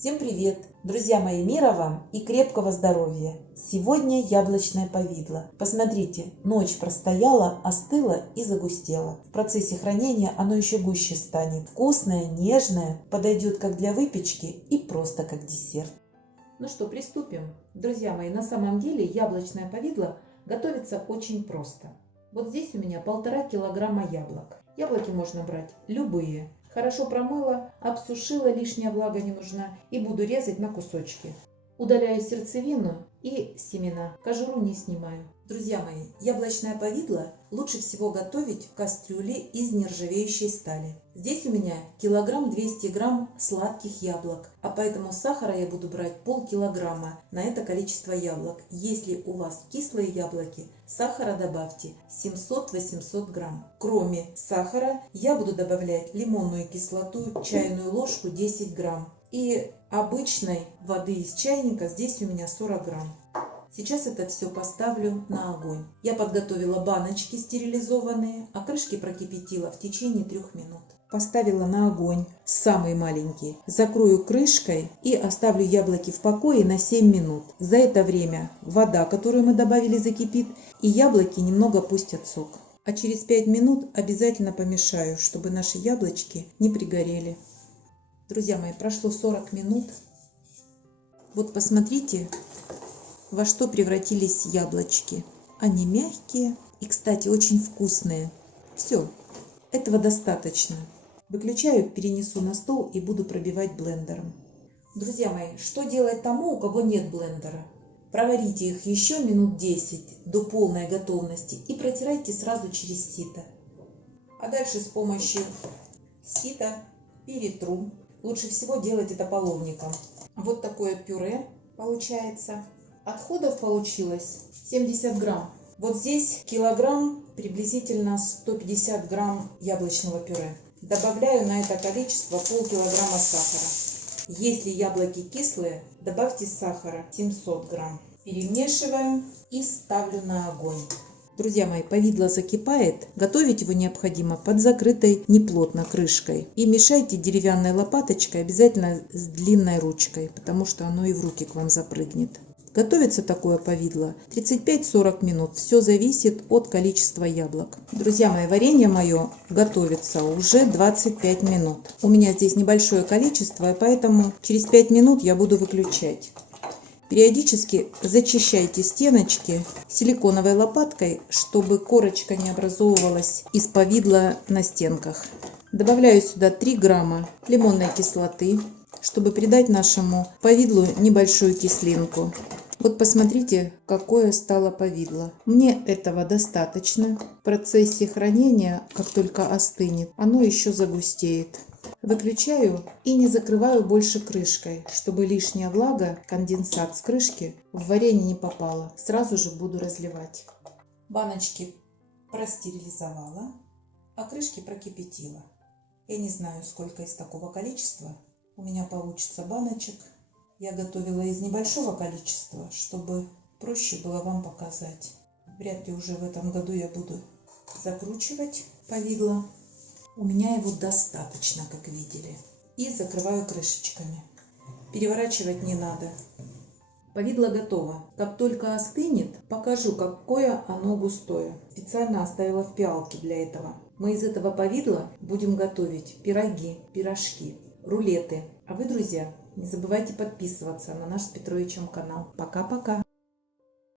Всем привет! Друзья мои, мира вам и крепкого здоровья! Сегодня яблочное повидло. Посмотрите, ночь простояла, остыла и загустела. В процессе хранения оно еще гуще станет. Вкусное, нежное, подойдет как для выпечки и просто как десерт. Ну что, приступим. Друзья мои, на самом деле яблочное повидло готовится очень просто. Вот здесь у меня 1,5 килограмма яблок. Яблоки можно брать любые. Хорошо промыла, обсушила, лишняя влага не нужна, и буду резать на кусочки. Удаляю сердцевину и семена, кожуру не снимаю. Друзья мои, яблочное повидло лучше всего готовить в кастрюле из нержавеющей стали. Здесь у меня 200 грамм сладких яблок, а поэтому сахара я буду брать полкилограмма на это количество яблок. Если у вас кислые яблоки, сахара добавьте 700-800 грамм. Кроме сахара я буду добавлять лимонную кислоту, чайную ложку 10 грамм. И обычной воды из чайника здесь у меня 40 грамм. Сейчас это все поставлю на огонь. Я подготовила баночки стерилизованные, а крышки прокипятила в течение 3 минут. Поставила на огонь самые маленькие. Закрою крышкой и оставлю яблоки в покое на 7 минут. За это время вода, которую мы добавили, закипит, и яблоки немного пустят сок. А через 5 минут обязательно помешаю, чтобы наши яблочки не пригорели. Друзья мои, прошло 40 минут. Вот посмотрите, во что превратились яблочки. Они мягкие и, кстати, очень вкусные. Все, этого достаточно. Выключаю, перенесу на стол и буду пробивать блендером. Друзья мои, что делать тому, у кого нет блендера? Проварите их еще минут 10 до полной готовности и протирайте сразу через сито. А дальше с помощью сита перетру. Лучше всего делать это половником. Вот такое пюре получается. Отходов получилось 70 грамм. Вот здесь килограмм, приблизительно 150 грамм яблочного пюре. Добавляю на это количество полкилограмма сахара. Если яблоки кислые, добавьте сахара 700 грамм. Перемешиваю и ставлю на огонь. Друзья мои, повидло закипает, готовить его необходимо под закрытой неплотно крышкой. И мешайте деревянной лопаточкой, обязательно с длинной ручкой, потому что оно и в руки к вам запрыгнет. Готовится такое повидло 35-40 минут, все зависит от количества яблок. Друзья мои, варенье мое готовится уже 25 минут. У меня здесь небольшое количество, поэтому через 5 минут я буду выключать. Периодически зачищайте стеночки силиконовой лопаткой, чтобы корочка не образовывалась из повидла на стенках. Добавляю сюда 3 грамма лимонной кислоты, чтобы придать нашему повидлу небольшую кислинку. Вот посмотрите, какое стало повидло. Мне этого достаточно. В процессе хранения, как только остынет, оно еще загустеет. Выключаю и не закрываю больше крышкой, чтобы лишняя влага, конденсат с крышки в варенье не попала. Сразу же буду разливать. Баночки простерилизовала, а крышки прокипятила. Я не знаю, сколько из такого количества у меня получится баночек. Я готовила из небольшого количества, чтобы проще было вам показать. Вряд ли уже в этом году я буду закручивать повидло. У меня его достаточно, как видели. И закрываю крышечками. Переворачивать не надо. Повидло готово. Как только остынет, покажу, какое оно густое. Специально оставила в пиалке для этого. Мы из этого повидла будем готовить пироги, пирожки, рулеты. А вы, друзья, не забывайте подписываться на наш с Петровичем канал. Пока-пока!